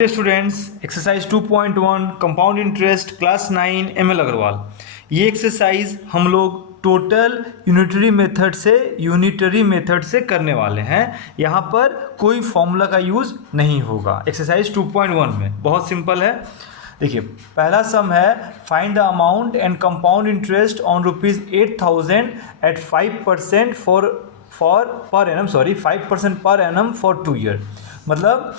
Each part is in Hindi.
Students, exercise 2.1 compound interest class 9 ML Aggarwal. ये एक्सरसाइज हम लोग टोटल यूनिटरी मेथड से करने वाले हैं। यहाँ पर कोई फॉर्मूला का यूज़ नहीं होगा। एक्सरसाइज 2.1 में बहुत सिंपल है। देखिए, पहला सम है find the amount and compound interest on ₹8,000 at 5% per annum for 2 year. मतलब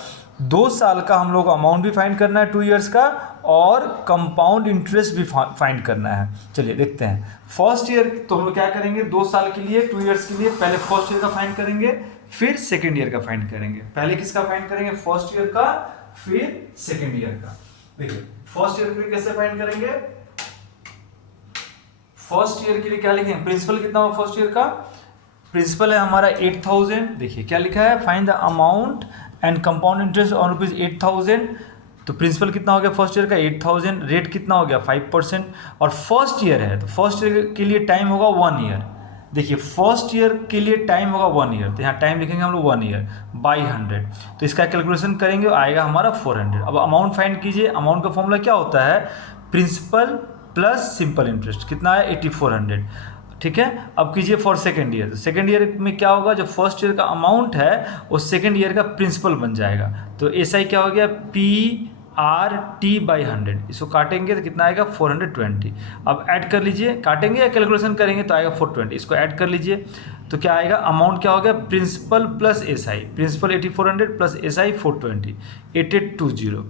2 साल का हम लोग अमाउंट भी फाइंड करना है 2 इयर्स का, और कंपाउंड इंटरेस्ट भी फाइंड करना है। चलिए देखते हैं। फर्स्ट ईयर तो हम लोग क्या करेंगे, 2 साल के लिए 2 इयर्स के लिए पहले फर्स्ट ईयर का फाइंड करेंगे, फिर सेकेंड ईयर का फाइंड करेंगे। पहले किसका फाइंड करेंगे, फर्स्ट ईयर का, फिर सेकेंड ईयर का। देखिए फर्स्ट ईयर के लिए कैसे फाइंड करेंगे। फर्स्ट ईयर के लिए क्या लिखेंगे, प्रिंसिपल कितना होगा फर्स्ट ईयर का, प्रिंसिपल है हमारा 8,000। देखिए क्या लिखा है, find the amount and compound interest on ₹8,000। तो प्रिंसिपल कितना हो गया फर्स्ट ईयर का 8,000, रेट कितना हो गया 5%, और फर्स्ट ईयर है तो फर्स्ट ईयर के लिए टाइम होगा 1 ईयर। देखिए फर्स्ट ईयर के लिए टाइम होगा 1 ईयर, तो यहाँ टाइम लिखेंगे हम लोग 1 ईयर बाई 100। तो इसका कैलकुलेशन करेंगे, आएगा हमारा 400। अब अमाउंट फाइंड कीजिए। अमाउंट का फॉर्मूला क्या होता है, प्रिंसिपल प्लस सिंपल इंटरेस्ट। कितना है 8400। ठीक है। अब कीजिए for second year. Second year में क्या होगा, जो फर्स्ट ईयर का अमाउंट है वो सेकेंड ईयर का प्रिंसिपल बन जाएगा। तो SI क्या हो गया, PRT/100। इसको काटेंगे तो कितना आएगा 420। अब ऐड कर लीजिए, काटेंगे या कैलकुलेशन करेंगे तो आएगा 420। इसको ऐड कर लीजिए तो क्या आएगा, अमाउंट क्या हो गया, principal plus SI। Principal 8400 plus SI 420, 8820।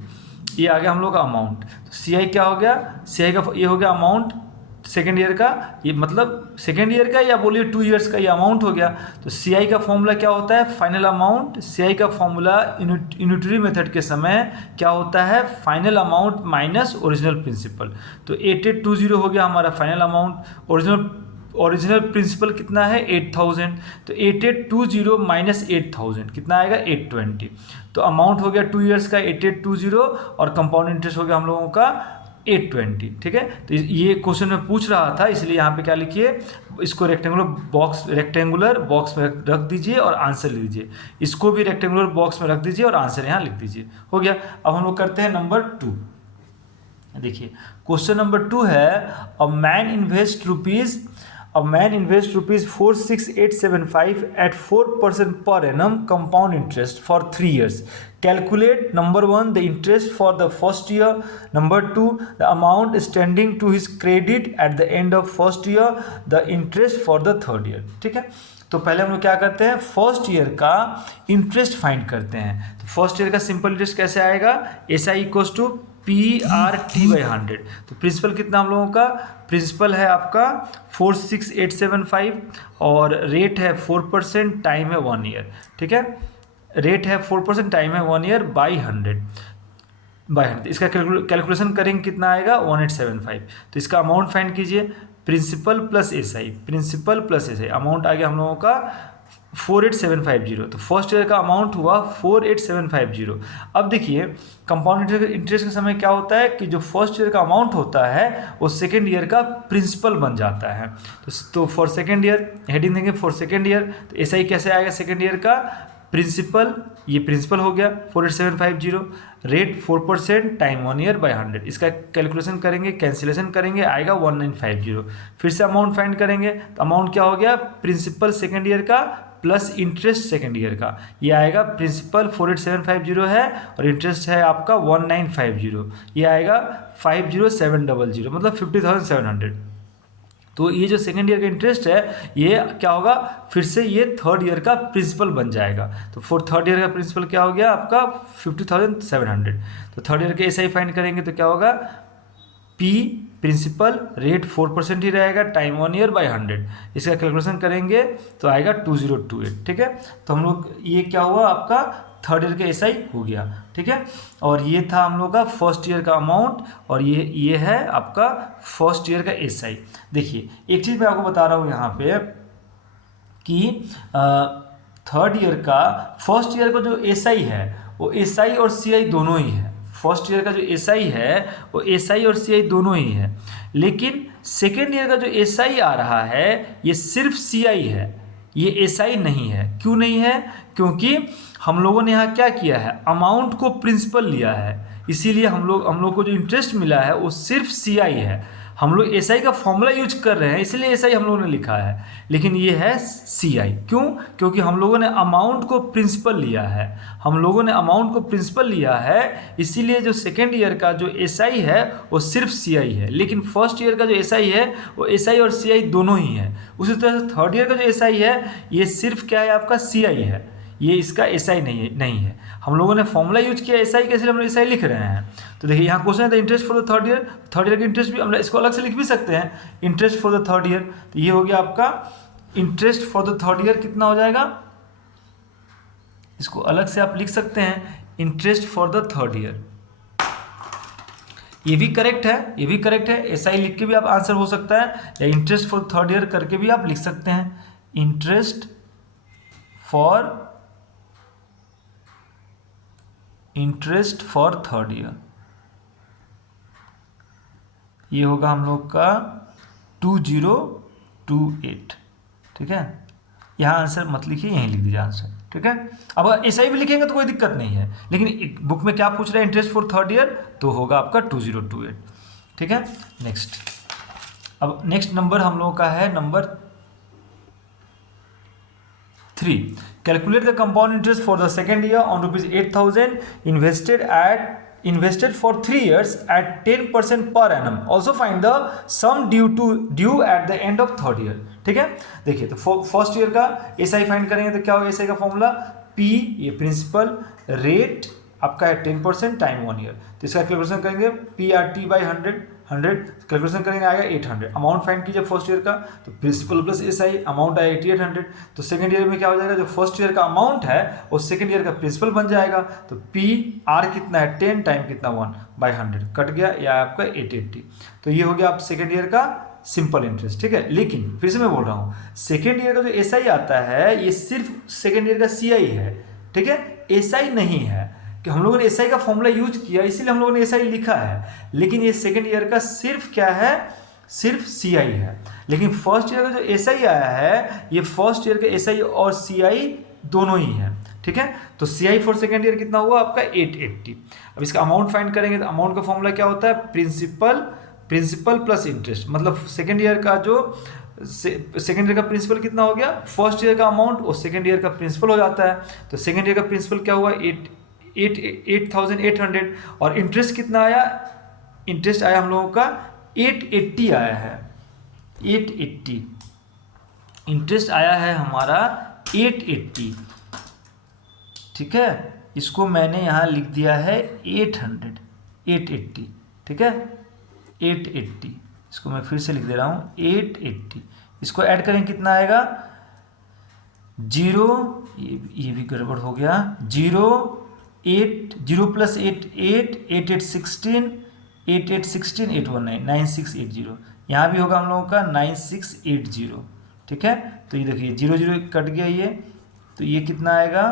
ये आ गया हम लोग का अमाउंट। तो CI क्या हो गया, CI का ये हो गया अमाउंट सेकेंड ईयर का, ये मतलब सेकेंड ईयर का या बोलिए 2 इयर्स का ये अमाउंट हो गया। तो CI का फॉर्मूला क्या होता है, फाइनल अमाउंट। CI का फॉर्मूला यूनिटरी मेथड के समय क्या होता है, final amount minus original principal. तो 8820 हो गया हमारा फाइनल अमाउंट। ओरिजिनल प्रिंसिपल कितना है 8,000, तो 8820 माइनस 8,000 कितना आएगा 820। तो अमाउंट हो गया 2 इयर्स का 8820, और कंपाउंड इंटरेस्ट हो गया हम लोगों का 820। ठीक है। तो ये क्वेश्चन में पूछ रहा था, इसलिए यहाँ पे क्या लिखिए, इसको रेक्टेंगुलर बॉक्स में रख दीजिए और आंसर लिख दीजिए। इसको भी रेक्टेंगुलर बॉक्स में रख दीजिए और आंसर यहाँ लिख दीजिए। हो गया। अब हम लोग करते हैं नंबर 2। देखिए क्वेश्चन नंबर 2 है, a man invest ₹46,875 at 4% per annum compound interest for 3 years. Calculate number 1 the interest for the first year, number 2 the amount standing to his credit at the end of first year, the interest for the third year. ठीक है। तो पहले हम लोग क्या करते हैं, फर्स्ट ईयर का इंटरेस्ट फाइंड करते हैं। तो फर्स्ट ईयर का सिंपल इंटरेस्ट कैसे आएगा, SI इक्वल्स टू PRT/100। तो प्रिंसिपल कितना हम लोगों का, प्रिंसिपल है आपका 46,875 और रेट है 4%, टाइम है 1 ईयर। ठीक है, रेट है 4%, टाइम है 1 ईयर बाई 100। इसका कैलकुलेशन करेंगे कितना आएगा 1875। तो इसका अमाउंट फाइंड कीजिए, प्रिंसिपल प्लस SI, अमाउंट आ गया हम लोगों का 48,750। तो फर्स्ट ईयर का अमाउंट हुआ 48,750। अब देखिए कंपाउंड इंटरेस्ट के समय क्या होता है कि जो फर्स्ट ईयर का अमाउंट होता है वो सेकेंड ईयर का प्रिंसिपल बन जाता है। तो फॉर सेकेंड ईयर हेडिंग देंगे फॉर सेकेंड ईयर। तो SI कैसे आएगा सेकेंड ईयर का, प्रिंसिपल, ये प्रिंसिपल हो गया 48,750, रेट 4%, टाइम 1 ईयर बाई 100। इसका कैलकुलेशन करेंगे, कैंसिलेशन करेंगे, आएगा 1950। फिर से अमाउंट फाइंड करेंगे तो अमाउंट क्या हो गया, प्रिंसिपल सेकेंड ईयर का प्लस इंटरेस्ट सेकेंड ईयर का। ये आएगा, प्रिंसिपल 48,750 है और इंटरेस्ट है आपका 1950। ये आएगा 50,700, मतलब 50,700। तो ये जो सेकेंड ईयर का इंटरेस्ट है ये क्या होगा, फिर से ये थर्ड ईयर का प्रिंसिपल बन जाएगा। तो फॉर थर्ड ईयर का प्रिंसिपल क्या हो गया आपका 50,700। तो थर्ड ईयर के SI फाइंड करेंगे तो क्या होगा, P प्रिंसिपल, रेट 4% ही रहेगा, टाइम 1 ईयर बाई 100। इसका कैलकुलेशन करेंगे तो आएगा 2028। ठीक है। तो हम लोग ये क्या हुआ आपका थर्ड ईयर का SI हो गया। ठीक है। और ये था हम लोग का फर्स्ट ईयर का अमाउंट, और ये है आपका फर्स्ट ईयर का SI। देखिए एक चीज़ मैं आपको बता रहा हूँ यहाँ पे कि थर्ड ईयर का, फर्स्ट ईयर का जो SI है वो SI और CI दोनों ही है। फर्स्ट ईयर का जो SI है वो SI और CI दोनों ही है, लेकिन सेकेंड ईयर का जो SI आ रहा है ये सिर्फ CI है, ये SI नहीं है। क्यों नहीं है, क्योंकि हम लोगों ने यहाँ क्या किया है, अमाउंट को प्रिंसिपल लिया है, इसीलिए हम लोग को जो इंटरेस्ट मिला है वो सिर्फ CI है। हम लोग SI का फॉर्मूला यूज कर रहे हैं, इसलिए SI हम लोगों ने लिखा है, लेकिन ये है CI। क्यों? क्योंकि हम लोगों ने अमाउंट को प्रिंसिपल लिया है, हम लोगों ने अमाउंट को प्रिंसिपल लिया है, इसीलिए जो सेकेंड ईयर का जो SI है वो सिर्फ CI है, लेकिन फर्स्ट ईयर का जो SI है वो SI और CI दोनों ही है। उसी तरह से थर्ड ईयर का जो SI है ये सिर्फ क्या है, आपका CI है, ये इसका SI नहीं है। हम लोगों ने फॉर्मूला यूज किया SI के, इसलिए हम लोग SI लिख रहे हैं। तो देखिए यहाँ क्वेश्चन है the interest for the third year का इंटरेस्ट भी हम इसको अलग से लिख भी सकते हैं, interest for the third year. तो ये हो गया आपका interest for the third year कितना हो जाएगा, इसको अलग से आप लिख सकते हैं, interest for the third year. ये भी करेक्ट है, ये भी करेक्ट है, SI लिख के भी आप आंसर हो सकता है, या इंटरेस्ट फॉर थर्ड ईयर करके भी आप लिख सकते हैं, इंटरेस्ट फॉर थर्ड ईयर। ये होगा हम लोग का 2028, ठीक है। यहाँ आंसर मत लिखिए, यहीं लिख दीजिए आंसर, ठीक है। अब SI भी लिखेंगे तो कोई दिक्कत नहीं है, लेकिन बुक में क्या पूछ रहा है, इंटरेस्ट फॉर थर्ड ईयर, तो होगा आपका 2028, ठीक है। नेक्स्ट, अब नेक्स्ट नंबर हम लोगों का है number 3। Calculate the compound interest for the second year on ₹8,000 invested for 3 years at 10% per annum. Also find the sum due at the end of third year. ठीक है, देखिए तो फर्स्ट ईयर का SI फाइंड करेंगे तो क्या होगा, SI का फॉर्मूला P, ये प्रिंसिपल, रेट आपका है 10% टाइम 1 ईयर, तो इसका कैलकुलेशन करेंगे PRT बाई 100 कैलकुलेशन करेंगे, आएगा 800। अमाउंट फाइंड कीजिए फर्स्ट ईयर का, तो प्रिंसिपल प्लस SI अमाउंट आया 8800। तो सेकंड ईयर में क्या हो जाएगा, जो फर्स्ट ईयर का अमाउंट है वो सेकंड ईयर का प्रिंसिपल बन जाएगा, तो PR कितना है 10 टाइम कितना 1 बाई 100 कट गया, या आपका 880। तो ये हो गया आप सेकेंड ईयर का सिंपल इंटरेस्ट, ठीक है। लेकिन फिर से मैं बोल रहा हूँ, सेकेंड ईयर का जो SI आता है ये सिर्फ सेकेंड ईयर का CI है, ठीक है, SI नहीं है, कि हम लोगों ने SI का फॉर्मूला यूज किया इसीलिए हम लोगों ने SI लिखा है, लेकिन ये सेकेंड ईयर का सिर्फ क्या है, सिर्फ CI है। लेकिन फर्स्ट ईयर का जो SI आया है ये फर्स्ट ईयर का SI और CI दोनों ही है, ठीक है। तो CI फॉर सेकेंड ईयर कितना हुआ आपका 880। अब इसका अमाउंट फाइंड करेंगे तो अमाउंट का फॉर्मूला क्या होता है, प्रिंसिपल प्लस इंटरेस्ट, मतलब सेकेंड ईयर का जो सेकेंड ईयर का प्रिंसिपल कितना हो गया, फर्स्ट ईयर का अमाउंट और सेकेंड ईयर का प्रिंसिपल हो जाता है। तो सेकेंड ईयर का प्रिंसिपल क्या हुआ 8,800, और इंटरेस्ट कितना आया, इंटरेस्ट आया हम लोगों का 880 आया है, 880 इंटरेस्ट आया है हमारा 880, ठीक है। इसको मैंने यहाँ लिख दिया है 880, ठीक है, 880, इसको मैं फिर से लिख दे रहा हूँ 880। इसको ऐड करें कितना आएगा, 0, ये भी गड़बड़ हो गया, 0 प्लस 8 8 8 8 16 8 8 16 819 9680, यहाँ भी होगा हम लोगों का 9680, ठीक है। तो ये देखिए 0 कट गया ये, तो ये कितना आएगा,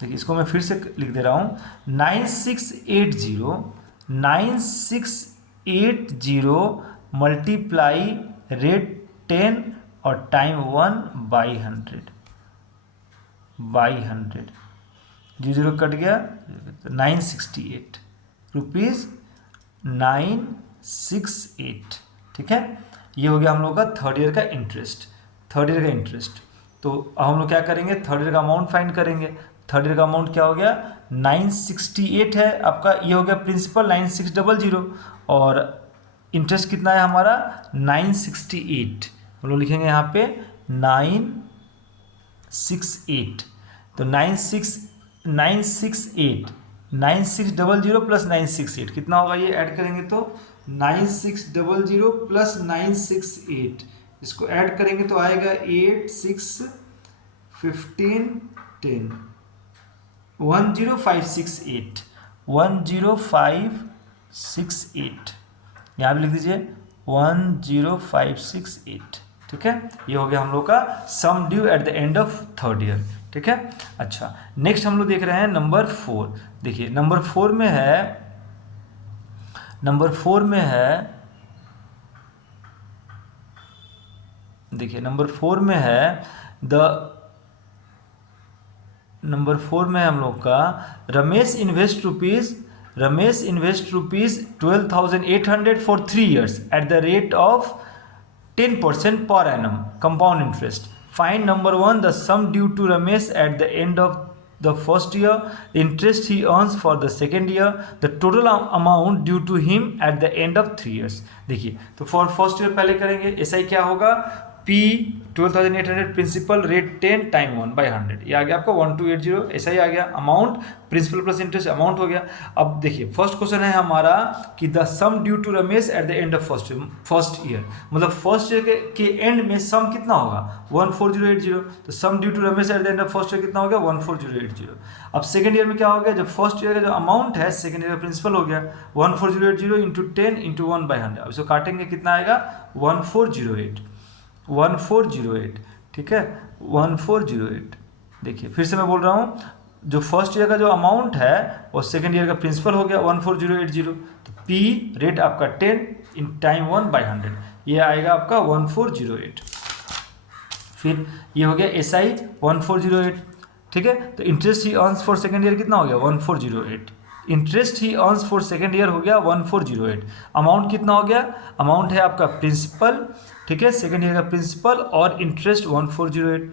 देखिए इसको मैं फिर से लिख दे रहा हूँ 9680 मल्टीप्लाई रेट 10 और टाइम 1 बाई 100 0 कट गया, 968 रुपीज़ 968, ठीक है। ये हो गया हम लोग का थर्ड ईयर का इंटरेस्ट, तो हम लोग क्या करेंगे, थर्ड ईयर का अमाउंट फाइंड करेंगे। थर्ड ईयर का अमाउंट क्या हो गया 968 है आपका, ये हो गया प्रिंसिपल 9600, और इंटरेस्ट कितना है हमारा 968, हम लोग लिखेंगे यहाँ पे 968, तो 9600 प्लस 968 कितना होगा, ये ऐड करेंगे तो 9600 प्लस 968, इसको ऐड करेंगे तो आएगा 8 6 15 10 10568 यहाँ भी लिख दीजिए 10568, ठीक है। ये हो गया हम लोग का sum due at the end of third year, ठीक है। अच्छा, नेक्स्ट हम लोग देख रहे हैं नंबर 4। देखिए नंबर 4 में है द नंबर 4 में हम लोग का Ramesh invest rupees 12,800 for 3 years at the rate of 10% per annum compound interest. Find number 1 the sum due to Ramesh at the end of the first year, the interest he earns for the second year, the total amount due to him at the end of 3 years. देखिए तो फॉर फर्स्ट ईयर पहले करेंगे, ऐसा ही क्या होगा P 12,800 प्रिंसिपल रेट 10 टाइम 1/100, ये आ गया आपका 1280, ऐसा ही आ गया amount principal plus interest amount हो गया। अब देखिए फर्स्ट क्वेश्चन है हमारा कि the sum due to Ramesh at the end of first year, मतलब फर्स्ट ईयर के एंड में सम कितना होगा 14080, तो sum due to Ramesh at the end of first year कितना हो गया 14080। अब सेकंड ईयर में क्या हो गया, जब फर्स्ट ईयर का जो अमाउंट है सेकंड ईयर का प्रिंसिपल हो गया 14080 इंटू 10 इंटू 1/100, अब इसको काटेंगे कितना आएगा 1408, ठीक है 1408। देखिए फिर से मैं बोल रहा हूँ, जो फर्स्ट ईयर का जो अमाउंट है वो सेकंड ईयर का प्रिंसिपल हो गया 14080, तो पी रेट आपका 10 इन टाइम 1/100, ये आएगा आपका 1408। फिर ये हो गया एस आई 1408, ठीक है। तो interest he earns for second year कितना हो गया 1408, interest he earns for second year हो गया 1408। अमाउंट कितना हो गया, अमाउंट है आपका प्रिंसिपल, ठीक है, सेकंड ईयर का प्रिंसिपल और इंटरेस्ट 1408,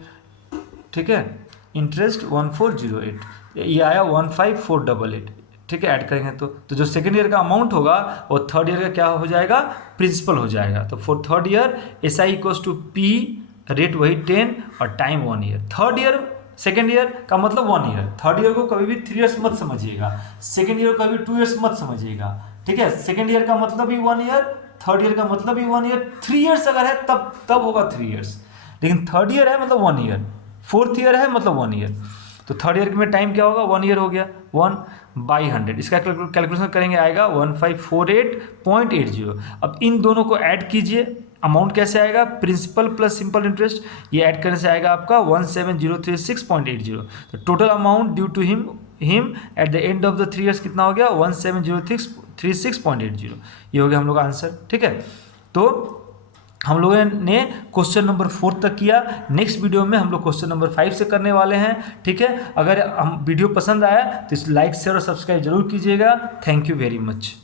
ठीक है, इंटरेस्ट 1408, ये आया 15488, ठीक है, ऐड करेंगे तो जो सेकंड ईयर का अमाउंट होगा वो थर्ड ईयर का क्या हो जाएगा प्रिंसिपल हो जाएगा। तो for third year S I equals to P rate वही 10 और time 1 year. Third year second year का मतलब 1 ईयर, थर्ड ईयर को कभी भी 3 years मत समझिएगा, सेकेंड ईयर को कभी 2 years मत समझिएगा, ठीक है। सेकेंड ईयर का मतलब ही 1 ईयर, थर्ड ईयर का मतलब ही 1 ईयर, 3 years अगर है तब होगा 3 years, लेकिन थर्ड ईयर है मतलब 1 ईयर, फोर्थ ईयर है मतलब 1 ईयर। तो थर्ड ईयर में टाइम क्या होगा 1 ईयर हो गया 1/100, इसका कैलकुलेशन करेंगे आएगा 1548.80। अब इन दोनों को ऐड कीजिए, अमाउंट कैसे आएगा प्रिंसिपल प्लस सिंपल इंटरेस्ट, ये ऐड करने से आएगा आपका 17036.80। तो total amount due to him at the end of the 3 years कितना हो गया 17036.80, ये हो गया हम लोग का आंसर, ठीक है। तो हम लोगों ने क्वेश्चन नंबर 4 तक किया, नेक्स्ट वीडियो में हम लोग क्वेश्चन नंबर 5 से करने वाले हैं, ठीक है। अगर हम वीडियो पसंद आया तो इस लाइक शेयर और सब्सक्राइब जरूर कीजिएगा। Thank you very much.